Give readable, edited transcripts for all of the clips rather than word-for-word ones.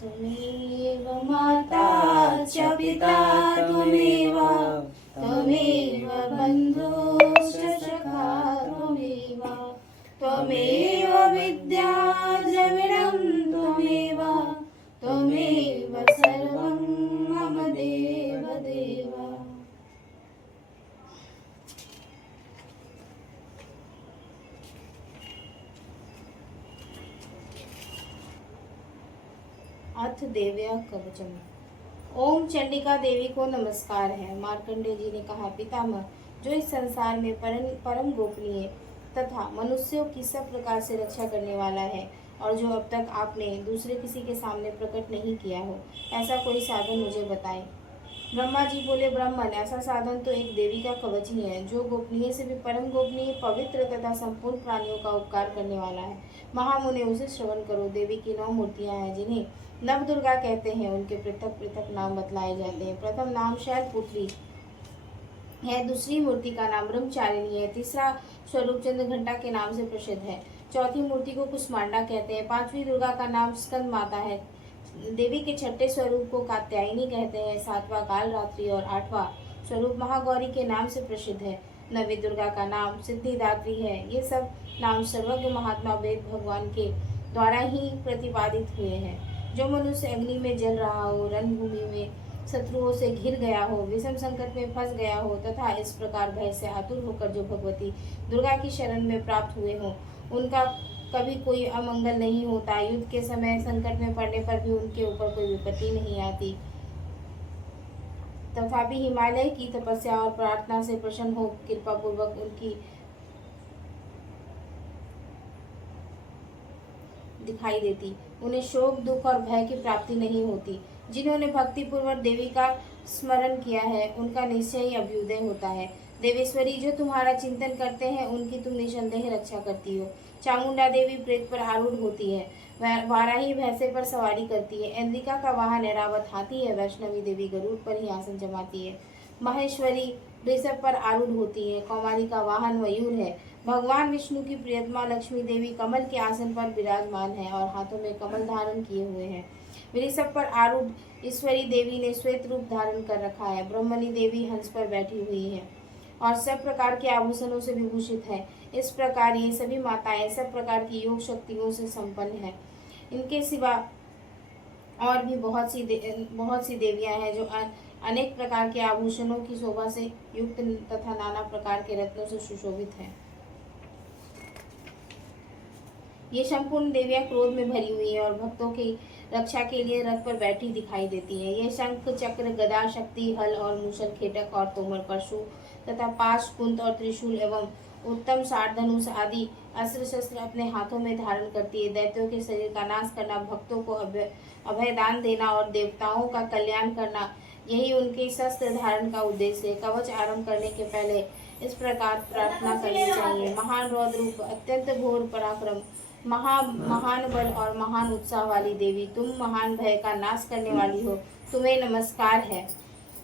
त्वमेव माता च पिता त्वमेव त्वमेव बन्धुश्च सखा त्वमेव त्वमेव विद्या द्रविणं त्वमेव त्वमेव सर्वं मम देव देव। अथ देव्या कवचम। ओम चंडिका देवी को नमस्कार है। मार्कंडेय जी ने कहा, पितामह, जो इस संसार में परम गोपनीय तथा मनुष्यों की सब प्रकार से रक्षा करने वाला है और जो अब तक आपने दूसरे किसी के सामने प्रकट नहीं किया हो, ऐसा कोई साधन मुझे बताएं। ब्रह्मा जी बोले, ब्राह्मण, ऐसा साधन तो एक देवी का कवच ही है, जो गोपनीय से भी परम गोपनीय, पवित्र तथा संपूर्ण प्राणियों का उपकार करने वाला है। महामुने, उसे श्रवण करो। देवी की 9 मूर्तियां हैं, जिन्हें नव दुर्गा कहते हैं। उनके पृथक पृथक नाम बतलाए जाते हैं। प्रथम नाम शैलपुत्री है, दूसरी मूर्ति का नाम ब्रह्मचारिणी है, तीसरा स्वरूप चंद्रघंटा के नाम से प्रसिद्ध है, चौथी मूर्ति को कुष्मांडा कहते हैं, पांचवी दुर्गा का नाम स्कंद माता है, देवी के छठे स्वरूप को कात्यायनी कहते हैं, सातवां कालरात्रि और आठवां स्वरूप महागौरी के नाम से प्रसिद्ध है, नवी दुर्गा का नाम सिद्धिदात्री है। ये सब नाम सर्वज्ञ महात्मा वेद भगवान के द्वारा ही प्रतिपादित हुए हैं। जो मनुष्य अग्नि में जल रहा हो, रणभूमि में शत्रुओं से घिर गया हो, विषम संकट में फंस गया हो तथा इस प्रकार भय से आतुर होकर जो भगवती दुर्गा की शरण में प्राप्त हुए हो, उनका कभी कोई अमंगल नहीं होता। युद्ध के समय संकट में पड़ने पर भी उनके ऊपर कोई विपत्ति नहीं आती। तथापि हिमालय की तपस्या और प्रार्थना से प्रसन्न हो कृपा पूर्वक उनकी दिखाई देती। उन्हें शोक, दुख और भय की प्राप्ति नहीं होती। जिन्होंने भक्ति पूर्वक देवी का स्मरण किया है, उनका निश्चय ही अभ्युदय होता है। देवेश्वरी, जो तुम्हारा चिंतन करते हैं, उनकी तुम निसंदेह रक्षा करती हो। चामुंडा देवी प्रेत पर आरूढ़ होती है, वाराही भैंसे पर सवारी करती है, इंद्रिका का वाहन ऐरावत हाथी है, वैष्णवी देवी गरुड़ पर ही आसन जमाती है, महेश्वरी वृषभ पर आरूढ़ होती है, कौमारी का वाहन मयूर है। भगवान विष्णु की प्रियतमा लक्ष्मी देवी कमल के आसन पर विराजमान है और हाथों में कमल धारण किए हुए हैं। वृषभ पर आरूढ़ ईश्वरी देवी ने श्वेत रूप धारण कर रखा है। ब्रह्मणी देवी हंस पर बैठी हुई है और सब प्रकार के आभूषणों से विभूषित है। इस प्रकार ये सभी माताएं सब प्रकार की योग शक्तियों से संपन्न है। इनके सिवा और भी बहुत सी देवियां हैं जो अनेक प्रकार के आभूषणों की शोभा से युक्त तथा नाना प्रकार के रत्नों से सुशोभित हैं। ये संपूर्ण देवियां क्रोध में भरी हुई है और भक्तों की रक्षा के लिए रथ पर बैठी दिखाई देती है। ये शंख, चक्र, गदा, शक्ति, हल और मूसल, खेटक और तोमर, परशु तथा पाश, कुंत और त्रिशूल एवं उत्तम साठ धनुष आदि अस्त्र शस्त्र अपने हाथों में धारण करती है। दैत्यों के शरीर का नाश करना, भक्तों को अभयदान देना और देवताओं का कल्याण करना, यही उनके शस्त्र धारण का उद्देश्य है। कवच आरंभ करने के पहले इस प्रकार प्रार्थना करनी चाहिए। महान रौद्र रूप, अत्यंत घोर पराक्रम, महान बल और महान उत्साह वाली देवी, तुम महान भय का नाश करने वाली हो, तुम्हें नमस्कार है।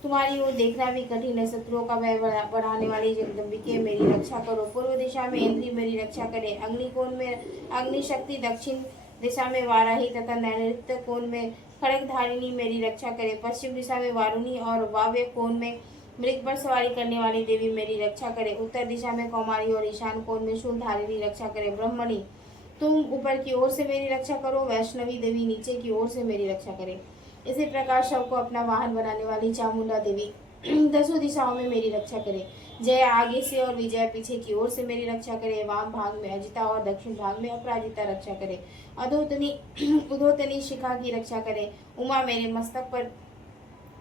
तुम्हारी ओर देखना भी कठिन है। शत्रुओं का भय बढ़ाने वाली जगदम्बिके, मेरी रक्षा करो। पूर्व दिशा में इंद्री मेरी रक्षा करे, अग्निकोण में अग्निशक्ति, दक्षिण दिशा में वाराही तथा नैऋत्य कोण में खड़गधारिणी मेरी रक्षा करे, पश्चिम दिशा में वारुणी और वाव्य कोण में मृग पर सवारी करने वाली देवी मेरी रक्षा करे, उत्तर दिशा में कौमारी और ईशान कोण में शूलधारिणी रक्षा करे। ब्रह्मणी, तुम ऊपर की ओर से मेरी रक्षा करो, वैष्णवी देवी नीचे की ओर से मेरी रक्षा करे। इसी प्रकार शव को अपना वाहन बनाने वाली चामुंडा देवी 10 दिशाओं में मेरी रक्षा करे। जय आगे से और विजय पीछे की ओर से मेरी रक्षा करे। वाम भाग में अजिता और दक्षिण भाग में अपराजिता रक्षा करे। उधोतनी शिखा की रक्षा करे। उमा मेरे मस्तक पर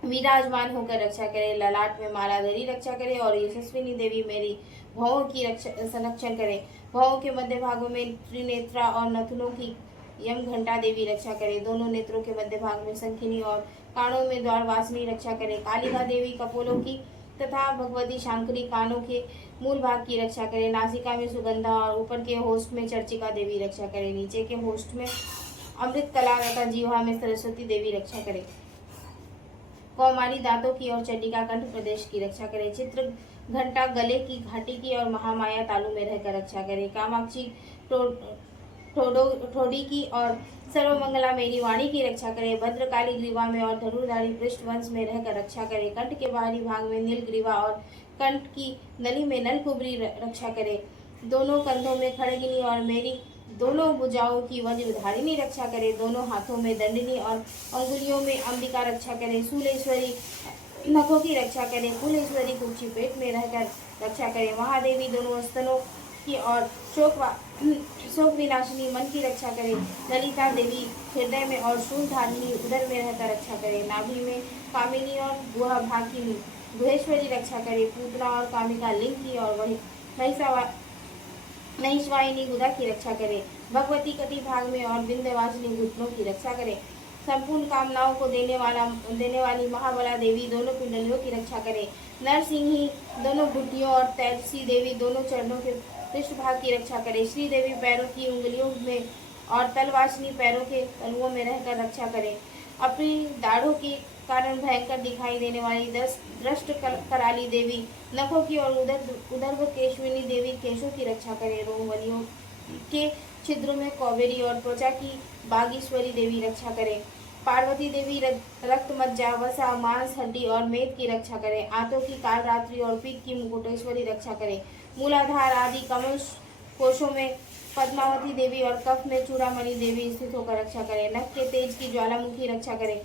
विराजमान होकर रक्षा करे। ललाट में मालाधरी रक्षा करे और यशस्विनी देवी मेरी भौं की संरक्षण करे। भौं के मध्य भागों में त्रिनेत्रा और नथुनों की यम घंटा देवी रक्षा करे। दोनों नेत्रों के मध्य भाग में शंखिनी और कानों में द्वारवासिनी रक्षा करे। कालिका देवी कपोलों की तथा भगवती शांकरी कानों के मूल भाग की रक्षा करे। नासिका में सुगंधा और ऊपर के होस्ट में चर्चिका देवी रक्षा करे। नीचे के होस्ट में अमृत कला तथा जीवा में सरस्वती देवी रक्षा करे। कौमारी दांतों की और चंडिका कंठ प्रदेश की रक्षा करे। चित्र घंटा गले की, घाटी की और महामाया तालु में रहकर रक्षा करे। कामाक्षी ठोड़ी की और सर्वमंगला मेरी वाणी की रक्षा करे। भद्रकाली ग्रीवा में और धनुर्धारी पृष्ठवंश में रहकर रक्षा करे। कंठ के बाहरी भाग में नील ग्रीवा और कंठ की नली में नलकुबरी रक्षा करे। दोनों कंधों में खड़गिनी और मेरी दोनों भुजाओं की वज्रधारिणी रक्षा करे। दोनों हाथों में दंडिनी और अंगुलियों में अंबिका रक्षा करे। शूलेश्वरी नखों की रक्षा करे। कुलेश्वरी कुक्षी पेट में रहकर रक्षा करे। महादेवी दोनों स्तनों की और शोक विनाशिनी मन की रक्षा करे। ललिता देवी हृदय में और शूलधारिणी उदर में रहकर रक्षा करे। नाभि में कामिनी और गुहा भाग की गुहेश्वरी रक्षा करे। पूतना और कामिका लिंग की और महिषवाहिनी गुदा की रक्षा करे। भगवती कटी भाग में और विंध्यवासिनी घुटनों की रक्षा करे। संपूर्ण कामनाओं को देने वाली महाबला देवी दोनों कुंडलियों की रक्षा करे। नरसिंही दोनों घुटियों और तेजसी देवी दोनों चरणों के पृष्ठभाग की रक्षा करे। श्री देवी पैरों की उंगलियों में और तलवासिनी पैरों के तलुओं में रहकर रक्षा करे। अपनी दाढ़ों के कारण भयंकर दिखाई देने वाली दृष्ट कराली देवी नखों की और उदर्भ केशविनी देवी केशों की रक्षा करे। रोमवलियों के छिद्रों में कौबेरी और त्वचा की बागीश्वरी देवी रक्षा करे। पार्वती देवी रक्त मज्जा वसा मांस हड्डी और मेद की रक्षा करे। आंतों की कालरात्रि और पीठ की मुकुटेश्वरी रक्षा करे। मूलाधार आदि कमल कोशों में पद्मावती देवी और कफ में चूड़ामणि देवी स्थित होकर रक्षा करे। नख के तेज की ज्वालामुखी रक्षा करे।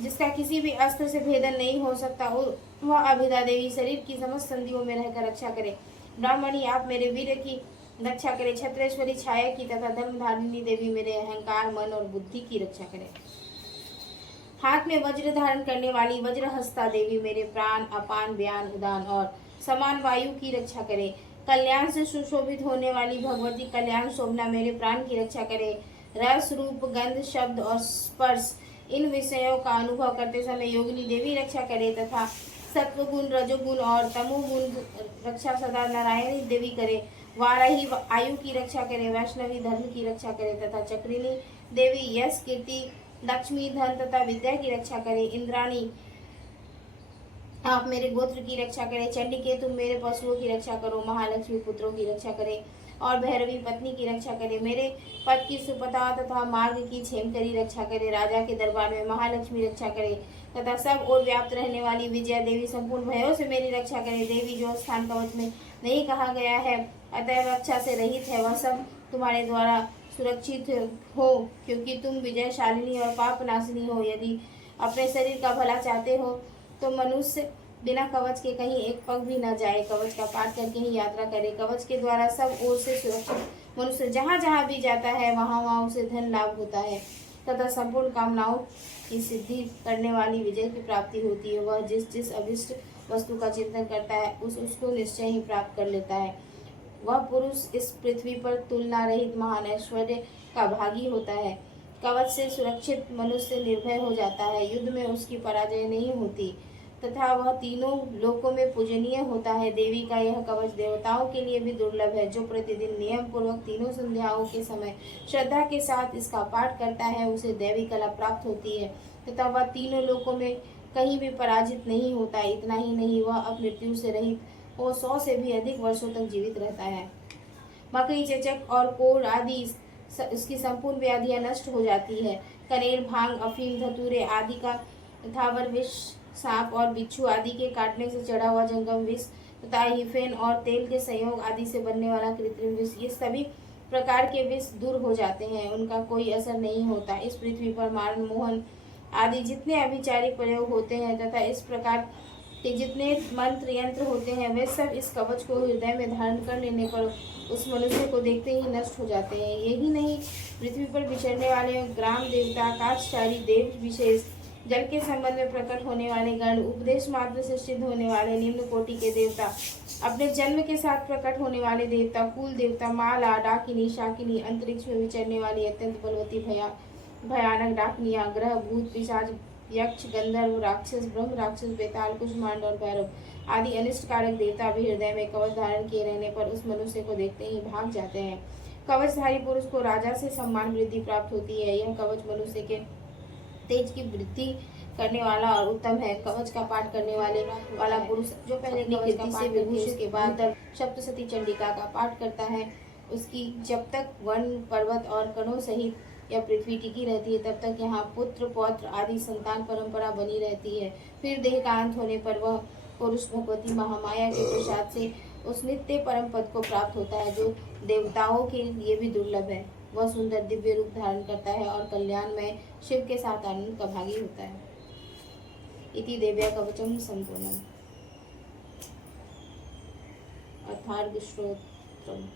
जिसका किसी भी अस्त्र से भेदन नहीं हो सकता वह अभिदा देवी शरीर की समस्त संधियों में रहकर रक्षा करे। ब्राह्मणी आप मेरे वीर की रक्षा करे। छत्रेश्वरी छाया की तथा धर्मधारिणी देवी मेरे अहंकार मन और बुद्धि की रक्षा करे। हाथ में वज्र धारण करने वाली वज्रहस्ता देवी मेरे प्राण अपान व्यान उदान और समान वायु की रक्षा करे। कल्याण से सुशोभित होने वाली भगवती कल्याण शोभना मेरे प्राण की रक्षा करे। रस रूप गंध शब्द और स्पर्श इन विषयों का अनुभव करते समय योगिनी देवी रक्षा करे तथा सत्वगुण रजोगुण और तमोगुण रक्षा सदा नारायणी देवी करे। वाराही आयु की रक्षा करे। वैष्णवी धर्म की रक्षा करे तथा चक्रिणी देवी यश कीर्ति लक्ष्मी धन तथा विद्या की रक्षा करे। इंद्राणी आप मेरे गोत्र की रक्षा करे। चंडिके तुम मेरे पशुओं की रक्षा करो। महालक्ष्मी पुत्रों की रक्षा करे और भैरवी पत्नी की रक्षा करे। मेरे पद की सुपथा तथा मार्ग की क्षेमकरी रक्षा करे। राजा के दरबार में महालक्ष्मी रक्षा करे तथा सब और व्याप्त रहने वाली विजया देवी संपूर्ण भयों से मेरी रक्षा करे। देवी जो स्थान कवच में नहीं कहा गया है अतः रक्षा से रहित है वह सब तुम्हारे द्वारा सुरक्षित हो क्योंकि तुम विजयशालिनी और पाप नाशिनी हो। यदि अपने शरीर का भला चाहते हो तो मनुष्य बिना कवच के कहीं एक पग भी न जाए। कवच का पाठ करके ही यात्रा करे। कवच के द्वारा सब ओर से सुरक्षित मनुष्य जहाँ जहाँ भी जाता है वहाँ वहाँ उसे धन लाभ होता है तथा संपूर्ण कामनाओं की सिद्धि करने वाली विजय की प्राप्ति होती है। वह जिस जिस अभिष्ट वस्तु का चिंतन करता है उसको निश्चय ही प्राप्त कर लेता है। वह पुरुष इस पृथ्वी पर तुलना रहित महान ऐश्वर्य का भागी होता है। कवच से सुरक्षित मनुष्य निर्भय हो जाता है। युद्ध में उसकी पराजय नहीं होती तथा वह तीनों लोकों में पूजनीय होता है। देवी का यह कवच देवताओं के लिए भी दुर्लभ है। जो प्रतिदिन नियम पूर्वक तीनों संध्याओं के समय श्रद्धा के साथ इसका पाठ करता है उसे दैवी कला प्राप्त होती है तथा वह तीनों लोकों में कहीं भी पराजित नहीं होता। इतना ही नहीं वह अब मृत्यु से रहित वो 100 से भी अधिक वर्षों तक जीवित रहता है। मकड़ी चेचक और कोढ़ आदि उसकी संपूर्ण व्याधियां नष्ट हो जाती है। कनेर भांग अफीम धतूरे आदि का थावर विष सांप और बिच्छू आदि के काटने से चढ़ा हुआ जंगम विष तथा हिफेन और तेल के संयोग आदि से बनने वाला कृत्रिम विष ये सभी प्रकार के विष दूर हो जाते हैं। उनका कोई असर नहीं होता। इस पृथ्वी पर मारण मोहन आदि जितने अभिचारिक प्रयोग होते हैं तथा इस प्रकार के जितने मंत्र यंत्र होते हैं वे सब इस कवच को हृदय में धारण कर लेने पर उस मनुष्य को देखते ही नष्ट हो जाते हैं। यही नहीं पृथ्वी पर विचरने वाले ग्राम देवता आकाशचारी देव विशेष जल के संबंध में प्रकट होने वाले गण उपदेश मात्र से सिद्ध होने वाले निम्न कोटि के देवता अपने जन्म के साथ प्रकट होने वाले देवता कुल देवता माला डाकिनी शाकिनी अंतरिक्ष में विचरने वाली अत्यंत बलवती भयानक डाकनिया ग्रह भूत पिशाच यक्ष गंधर्व राक्षस ब्रह्म राक्षस बेताल कुष्मांड और भैरव आदि अनिष्टकारक देवता भी हृदय में कवच धारण किए रहने पर उस मनुष्य को देखते ही भाग जाते हैं। कवचधारी पुरुष को राजा से सम्मान वृद्धि प्राप्त होती है। यह कवच मनुष्य के तेज की वृद्धि करने वाला और उत्तम है। कवच का पाठ करने वाला पुरुष जो पहले कवच का पाठ विभूषित के बाद सप्तशती चंडिका का पाठ करता है उसकी जब तक वन पर्वत और कणों सहित यह पृथ्वी टिकी रहती है, तब तक यहाँ पुत्र पौत्र आदि संतान परंपरा बनी रहती है। फिर देह का अंत होने पर वह पुरुष भगवती महामाया के प्रसाद से उस नित्य परम पद को प्राप्त होता है, जो देवताओं के लिए भी दुर्लभ है। वह सुंदर दिव्य रूप धारण करता है और कल्याण में शिव के साथ आनंद का भागी होता है। इति देव्या कवचम संपूर्णम। अथार्गश्रोत्रम।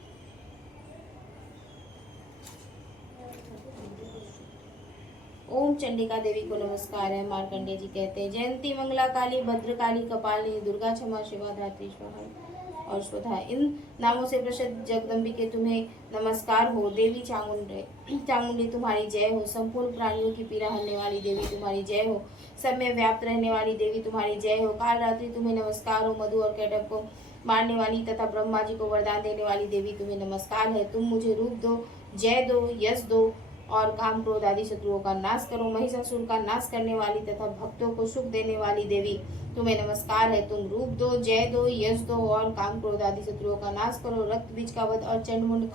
ओम चंडिका देवी को नमस्कार है। मार्कंडेय जी कहते हैं, जयंती मंगला काली भद्रकाली कपालिनी दुर्गा क्षमा शिवा धात्री स्वाहा और स्वधा। इन नामों से प्रसिद्ध जगदम्बिके तुम्हें नमस्कार हो। देवी चामुंडी तुम्हारी जय हो। संपूर्ण प्राणियों की पीड़ा हरने वाली देवी तुम्हारी जय हो। सब में व्याप्त रहने वाली देवी तुम्हारी जय हो। काल रात्रि तुम्हें नमस्कार हो। मधु और कैटभ को मारने वाली तथा ब्रह्मा जी को वरदान देने वाली देवी तुम्हें नमस्कार है। तुम मुझे रूप दो, जय दो, यश दो और काम क्रोध आदि शत्रुओं का नाश करो। महिषासुर का नाश करने वाली तथा भक्तों को सुख देने वाली देवी तुम्हें नमस्कार है। तुम रूप दो, जय दो, यश दो और काम क्रोध आदि शत्रुओं का नाश करो। रक्त बीज का वध और चंडमुंड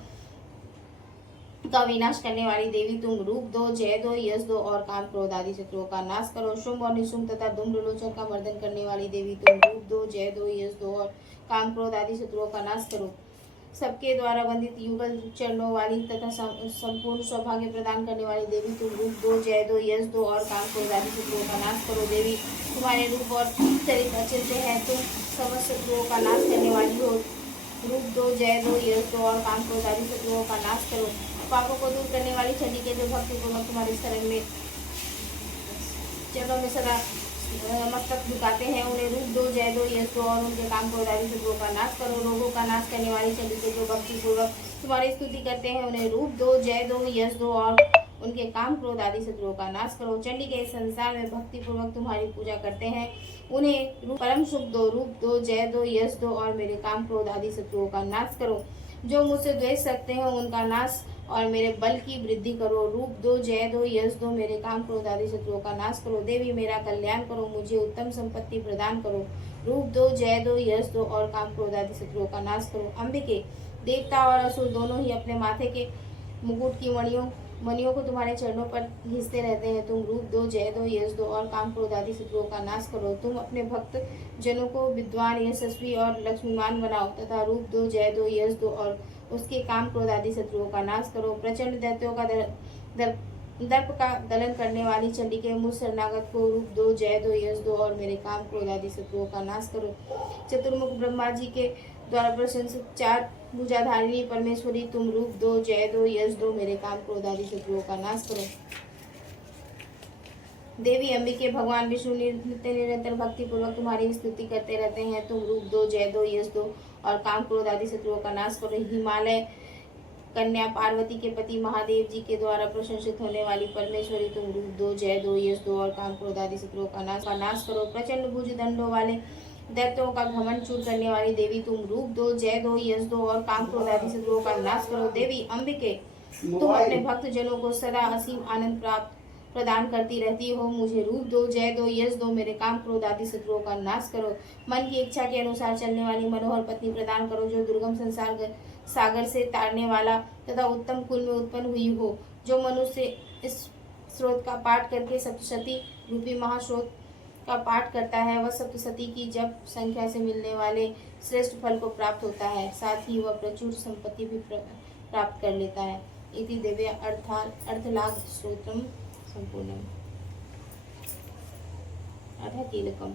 का विनाश करने वाली देवी तुम रूप दो, जय दो, यश दो और काम क्रोध आदि शत्रुओं का नाश करो। शुंभ और निशुंभ तथा धूम्रलोचन का मर्दन करने वाली देवी तुम रूप दो, जय दो, यश दो और काम क्रोध आदि शत्रुओं का नाश करो। सबके द्वारा वंदित युगल चरणों वाली तथा संपूर्ण सौभाग्य प्रदान करने वाली देवी तुम रूप दो, जय दो, यश दो और काम क्रोध आदि शत्रुओं का नाश करो। देवी तुम्हारे रूप और चरित्र अचिंत्य है। तुम समस्त शत्रुओं का नाश करने वाली हो। रूप दो, जय दो, यश दो और काम क्रोध आदि शत्रुओं का नाश करो। पापों को दूर करने वाली चंडी के जो भक्ति पूर्वक तुम्हारे शरण में चरणों में सदा मस्तक झुकाते हैं, उन्हें रूप दो, जय दो, यश दो और उनके काम क्रोध आदि शत्रुओं का नाश करो। रोगों का नाश करने वाली चंडी के जो भक्ति पूर्वक तुम्हारी स्तुति करते हैं, उन्हें रूप दो, जय दो, यश दो और उनके काम क्रोध आदि शत्रुओं का नाश करो। चंडी के इस संसार में भक्ति पूर्वक तुम्हारी पूजा करते हैं, उन्हें परम सुख दो, रूप दो, जय दो, यश दो और मेरे काम क्रोध आदि शत्रुओं का नाश करो। जो मुझसे द्वेष सकते हैं उनका नाश और मेरे बल की वृद्धि करो। रूप दो, जय दो, यश दो, मेरे काम क्रोध आदि शत्रुओं का नाश करो। देवी मेरा कल्याण करो, मुझे उत्तम संपत्ति प्रदान करो। रूप दो, जय दो, यश दो और काम क्रोध आदि शत्रुओं का नाश करो। अंबिके, देवता और असुर दोनों ही अपने माथे के मुकुट की मणियों को तुम्हारे चरणों पर घिसते रहते हैं। तुम रूप दो, जय दो, यश दो और काम क्रोध आदि शत्रुओं का नाश करो। तुम अपने भक्त जनों को विद्वान, यशस्वी और लक्ष्मीमान बनाओ तथा रूप दो, जय दो, यश दो और उसके काम क्रोध आदि शत्रुओं का नाश करो। प्रचंड दैत्यों का दर्प का दलन करने वाली चंडी के मुझ शरणागत को रूप दो, जय दो, यश दो और मेरे काम क्रोध आदि शत्रुओं का नाश करो। चतुर्मुख ब्रह्मा जी के द्वारा प्रशंसित चार भुजाधारिणी परमेश्वरी तुम रूप दो, जय दो, यश दो, मेरे काम क्रोध आदि शत्रुओं का नाश करो। देवी अंबिके, भगवान विष्णु नित्य निरंतर भक्ति पूर्वक तुम्हारी स्तुति करते रहते हैं। तुम रूप दो, जय दो, यश दो और काम क्रोध आदि शत्रुओं का नाश करो। हिमालय कन्या पार्वती के पति महादेव जी के द्वारा प्रशंसित होने वाली परमेश्वरी तुम रूप दो, जय दो, यश दो और काम क्रोध आदि शत्रुओं का नाश करो। प्रचंड भुज दंडों वाले दैत्यों का घमंड चूर करने वाली देवी तुम रूप दो, जय दो, यश दो और काम क्रोध आदि शत्रुओं का नाश करो। देवी अंबिके, तुम अपने भक्त जनों को सदा असीम आनंद प्रदान करती रहती हो। मुझे रूप दो, जय दो, यश दो, मेरे काम क्रोध आदि शत्रुओं का नाश करो। मन की इच्छा के अनुसार चलने वाली मनोहर पत्नी प्रदान करो, जो दुर्गम संसार सागर से तारने वाला तथा उत्तम कुल में उत्पन्न हुई हो। जो मनुष्य इस स्रोत का पाठ करके सप्तशती रूपी महास्रोत का पाठ करता है, वह सप्तशती की जप संख्या से मिलने वाले श्रेष्ठ फल को प्राप्त होता है, साथ ही वह प्रचुर संपत्ति भी प्राप्त कर लेता है। इति दिव्य अर्थलाभ स्तोत्रम संपूर्णम। अथ कीलकम।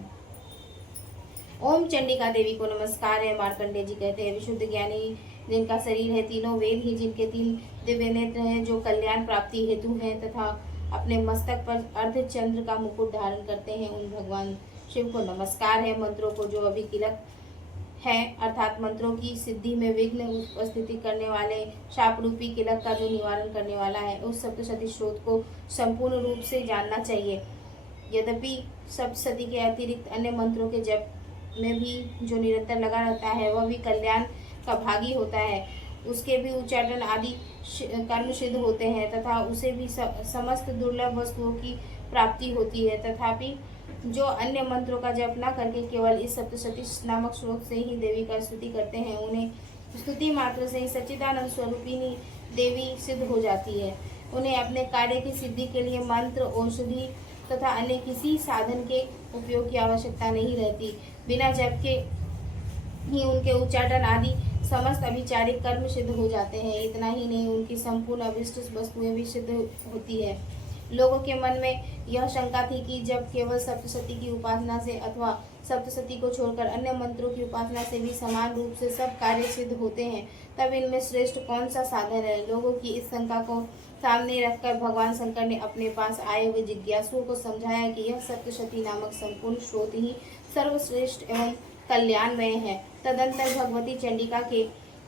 ओम चंडिका देवी को नमस्कार है। मार्कंडेय जी कहते हैं, विशुद्ध ज्ञानी जिनका शरीर है, तीनों वेद ही जिनके तीन दिव्य नेत्र हैं, जो कल्याण प्राप्ति हेतु हैं तथा अपने मस्तक पर अर्ध चंद्र का मुकुट धारण करते हैं, उन भगवान शिव को नमस्कार है। मंत्रों को जो अभिकीलक है, अर्थात मंत्रों की सिद्धि में विघ्न उपस्थिति करने वाले शाप रूपी किलक का जो निवारण करने वाला है, उस सप्तशती स्रोत को संपूर्ण रूप से जानना चाहिए। यद्यपि सप्तशती के अतिरिक्त अन्य मंत्रों के जप में भी जो निरंतर लगा रहता है, वह भी कल्याण का भागी होता है। उसके भी उच्चाटन आदि कर्म सिद्ध होते हैं तथा उसे भी समस्त दुर्लभ वस्तुओं की प्राप्ति होती है। तथापि जो अन्य मंत्रों का जप न करके केवल इस सप्तशती नामक श्लोक से ही देवी का स्तुति करते हैं, उन्हें स्तुति मात्र से ही सच्चिदानंद स्वरूपिणी देवी सिद्ध हो जाती है। उन्हें अपने कार्य की सिद्धि के लिए मंत्र, औषधि तथा अन्य किसी साधन के उपयोग की आवश्यकता नहीं रहती। बिना जप के ही उनके उच्चाटन आदि समस्त अभिचारिक कर्म सिद्ध हो जाते हैं। इतना ही नहीं, उनकी संपूर्ण अभिष्ट वस्तुएं भी सिद्ध होती है। लोगों के मन में यह शंका थी कि जब केवल सप्तशती की उपासना से अथवा सप्तशती को छोड़कर अन्य मंत्रों की उपासना से भी समान रूप से सब कार्य सिद्ध होते हैं, तब इनमें श्रेष्ठ कौन सा साधन है। लोगों की इस शंका को सामने रखकर भगवान शंकर ने अपने पास आए हुए जिज्ञासुओं को समझाया कि यह सप्तशती नामक संपूर्ण स्रोत ही सर्वश्रेष्ठ एवं कल्याणमय है। तदंतर भगवती चंडिका के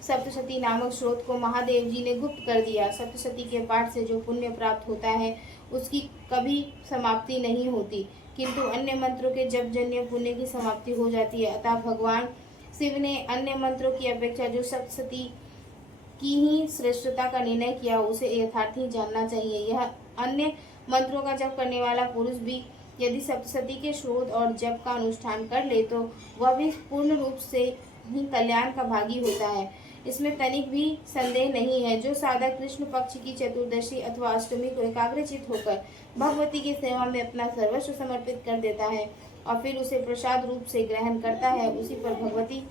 सप्तशती नामक स्रोत को महादेव जी ने गुप्त कर दिया। सप्तशती के पाठ से जो पुण्य प्राप्त होता है उसकी कभी समाप्ति नहीं होती, किंतु अन्य मंत्रों के जप जन्य पुण्य की समाप्ति हो जाती है। अतः भगवान शिव ने अन्य मंत्रों की अपेक्षा जो सप्तशती की ही श्रेष्ठता का निर्णय किया, उसे यथार्थ ही जानना चाहिए। यह अन्य मंत्रों का जप करने वाला पुरुष भी यदि सप्तशती के स्रोत और जप का अनुष्ठान कर ले तो वह भी पूर्ण रूप से ही कल्याण का भागी होता है, इसमें तनिक भी संदेह नहीं है। जो साधक कृष्ण पक्ष की चतुर्दशी अथवा अष्टमी को एकाग्रचित होकर भगवती की सेवा में अपना सर्वस्व समर्पित कर देता है और फिर उसे प्रसाद रूप से ग्रहण करता है, उसी पर भगवती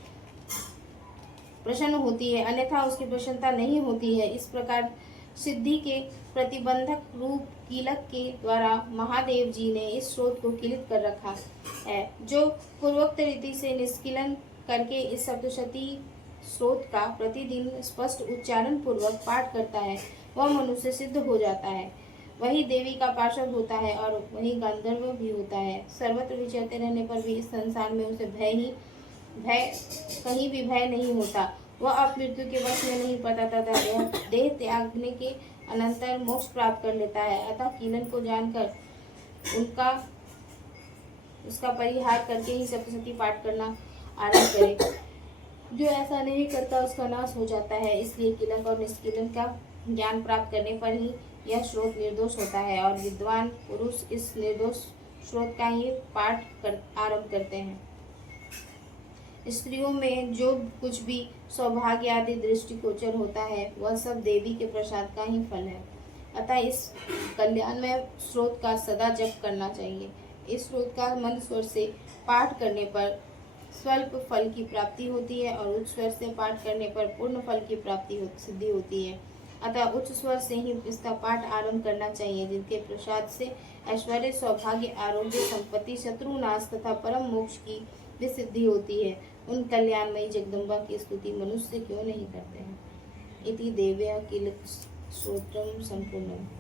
प्रसन्न होती है, अन्यथा उसकी प्रसन्नता नहीं होती है। इस प्रकार सिद्धि के प्रतिबंधक रूप कीलक के द्वारा महादेव जी ने इस स्रोत को किलित कर रखा है। जो पूर्वोक्त रीति से निष्किलन करके इस सप्तशती स्रोत का प्रतिदिन स्पष्ट उच्चारण पूर्वक पाठ करता है, वह मनुष्य सिद्ध हो जाता है, वही देवी का पार्षद होता है और वही गंधर्व भी होता है। सर्वत्र विचरते रहने पर भी इस संसार में उसे भय कहीं भी भय नहीं होता। वह अब मृत्यु के वश में नहीं पड़ता तथा देह त्यागने के अनंतर मोक्ष प्राप्त कर लेता है। अतः कीलन को जानकर उसका परिहार करके ही सप्तशती पाठ करना आरंभ करे। जो ऐसा नहीं करता उसका नाश हो जाता है। इसलिए कीलक और निष्कीलन का ज्ञान प्राप्त करने पर ही यह स्रोत निर्दोष होता है और विद्वान पुरुष इस निर्दोष स्रोत का ही पाठ आरंभ करते हैं। स्त्रियों में जो कुछ भी सौभाग्य आदि दृष्टिगोचर होता है वह सब देवी के प्रसाद का ही फल है। अतः इस कल्याण में स्रोत का सदा जप करना चाहिए। इस स्रोत का मंद स्वर से पाठ करने पर स्वल्प फल की प्राप्ति होती है और उच्च स्वर से पाठ करने पर पूर्ण फल की सिद्धि होती है। अतः उच्च स्वर से ही इसका पाठ आरंभ करना चाहिए, जिनके प्रसाद से ऐश्वर्य, सौभाग्य, आरोग्य, संपत्ति, शत्रुनाश तथा परम मोक्ष की भी सिद्धि होती है। उन कल्याणमयी जगदम्बा की स्तुति मनुष्य क्यों नहीं करते हैं। इति देव्या कीलक स्तोत्रम संपूर्णम्।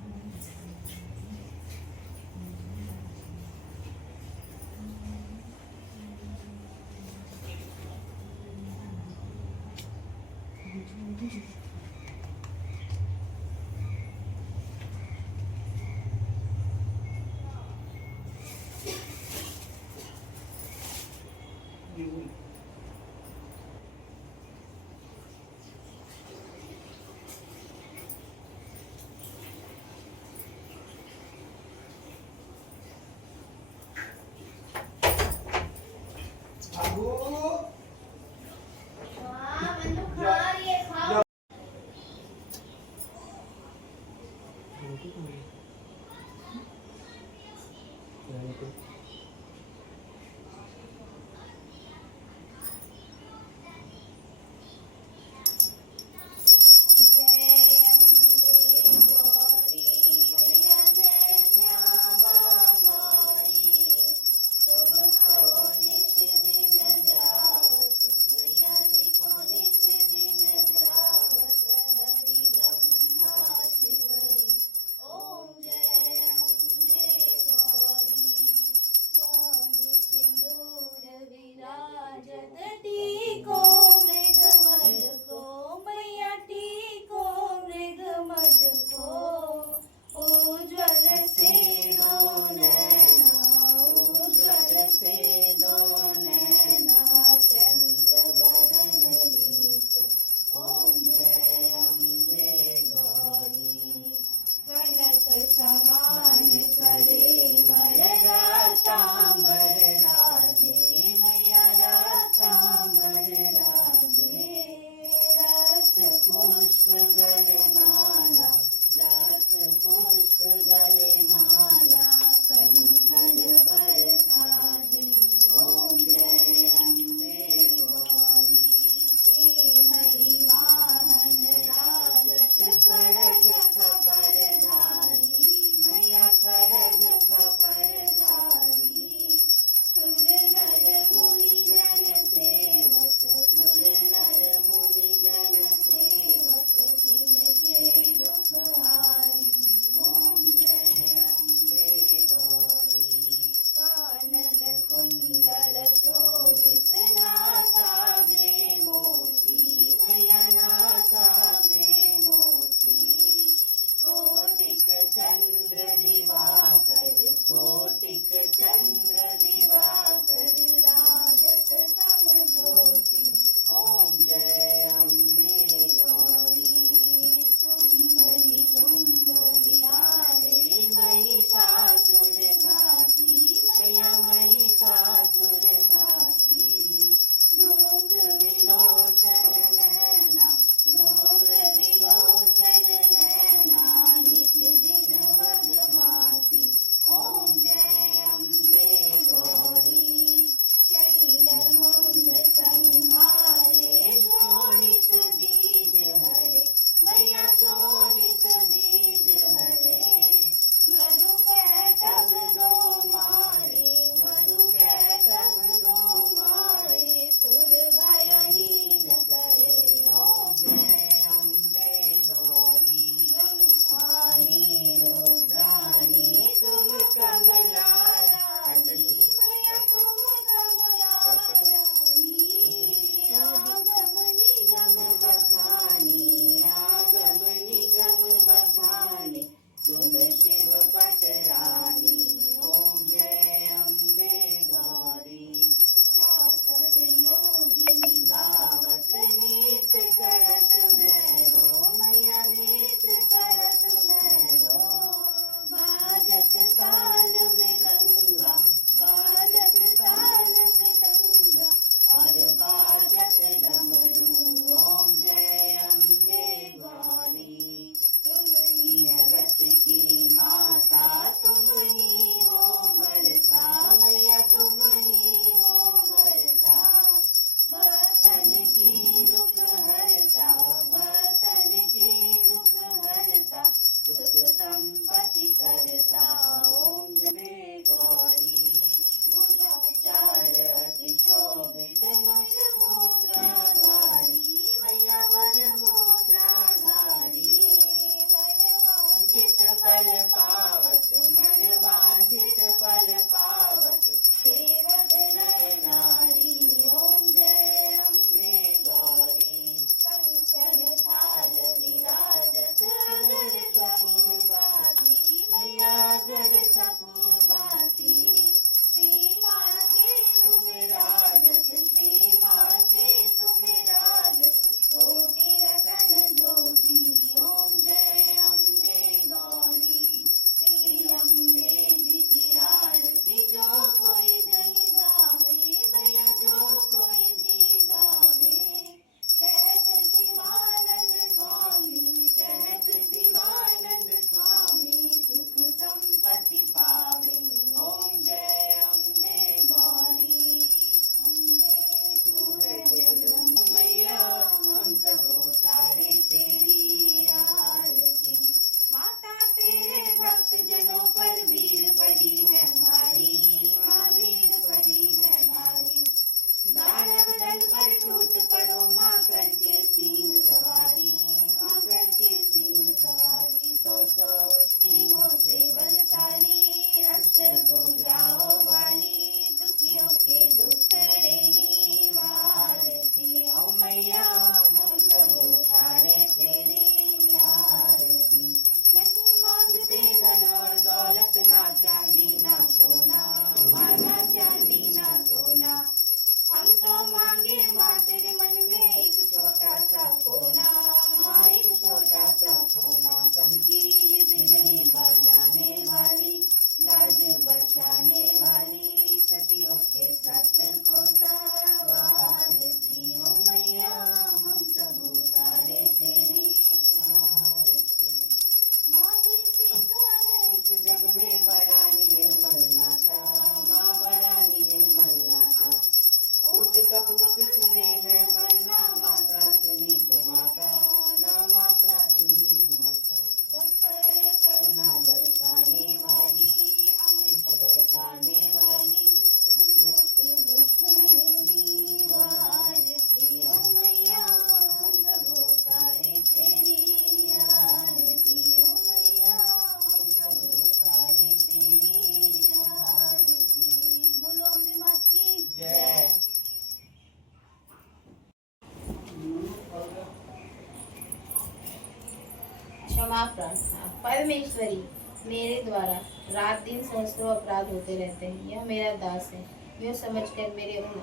क्षमा प्रार्थना। परमेश्वरी, मेरे द्वारा रात दिन सहस्त्रों अपराध होते रहते हैं, यह मेरा दास है। यह समझकर मेरे उन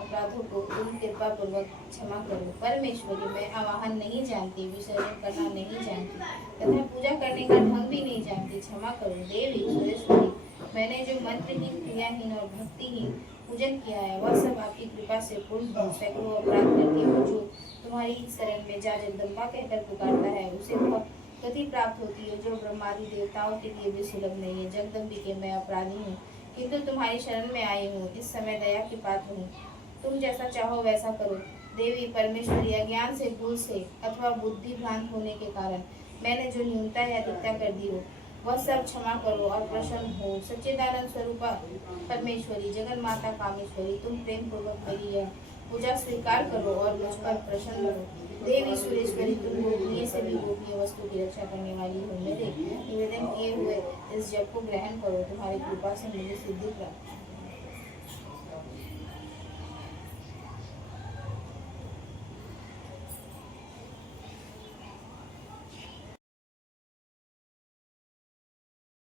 अपराधों को तुम कृपा पूर्वक क्षमा करो। परमेश्वरी, मैं आवाहन नहीं जानती, विसर्जन करना नहीं जानती तथा पूजा करने का ढंग भी नहीं जानती, क्षमा करो। देवी सुरेश्वरी, मैंने जो मंत्रहीन, क्रियाहीन और भक्तिहीन पूजन किया है वह सब आपकी कृपा से पूर्ण हो। सैकड़ों अपराध करके वो जो तुम्हारी शरण में जा जगदम्बा कहकर पुकारता है उसे वह गति प्राप्त होती है जो ब्रह्मादि देवताओं के लिए भी सुलभ नहीं है। जगदम्बिके, मैं अपराधी हूँ, किंतु तुम्हारी शरण में आई हूँ। इस समय दया की पात्र हूँ, तुम जैसा चाहो वैसा करो। देवी परमेश्वरी, अज्ञान से, भूल से अथवा बुद्धि भ्रांत होने के कारण मैंने जो न्यूनता या अधिकता कर दी हो वह सब क्षमा करो और प्रसन्न हो। सच्चिदानंद स्वरूपा परमेश्वरी, जगन माता कामेश्वरी, तुम प्रेम पूर्वक मेरी यह पूजा स्वीकार करो और मुझ पर प्रसन्न हो। देवी सुरेश्वरी, तुम गोपनीय से भी गोपनीय वस्तु की रक्षा करने वाली हो। मेरे निवेदन किए हुए इस जप को ग्रहण करो, तुम्हारी कृपा से मुझे सिद्धि प्राप्त